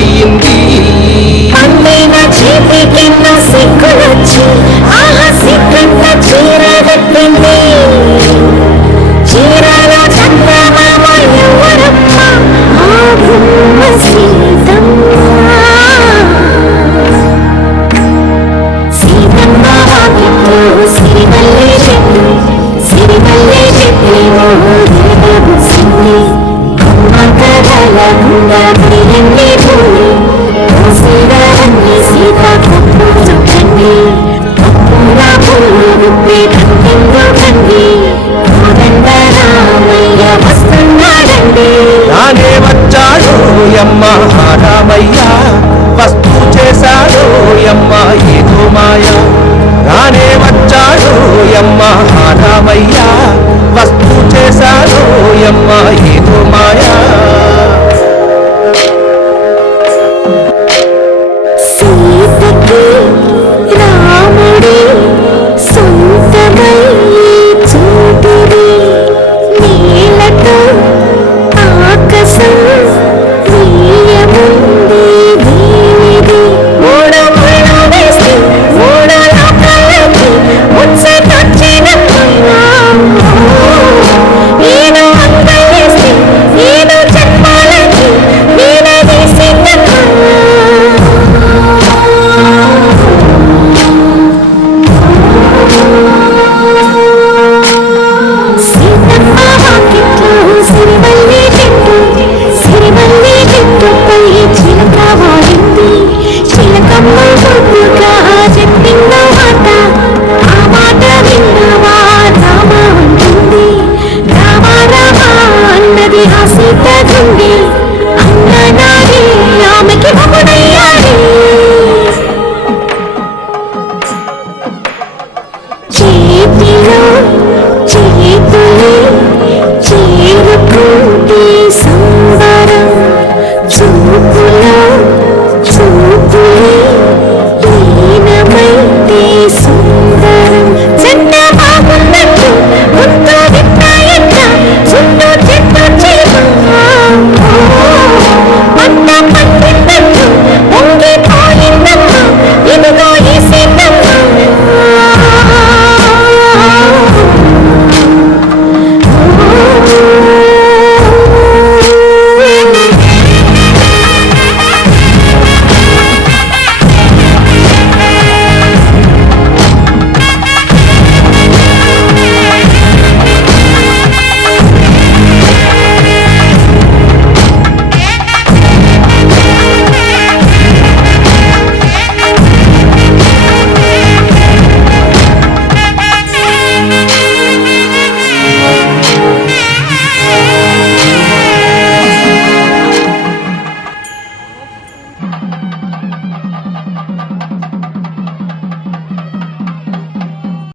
అయ్యింది. పండిన చేతి కింద సిగ్గులొచ్చి ఆహా సిగ్గంత చీర కట్టింది. చీరలో చందమామ ఎవరమ్మ ఆ బొమ్మ సీతమ్మ. సీతమ్మ వాకిట్లో సిరిమల్లె చెట్టు సిరిమల్లె చెట్టు మోహరించింది. అమ్మ కదలకుండా ప్రియండి భూమి సీతారాన్ని సీతా కప్పు చుట్టండి. కప్పుల పూలు గుప్పి కంటిందో కండి కోదండ రామయ్య వస్తున్నాడండి. రానే వచ్చాడు యమ్మ రామయ్య వస్తు చేశాడు యమ్మ ఏదో మాయ. రానే వచ్చాడు యమ్మ రామయ్య వస్తు చేశాడు యమ్మ ఏదో మాయ.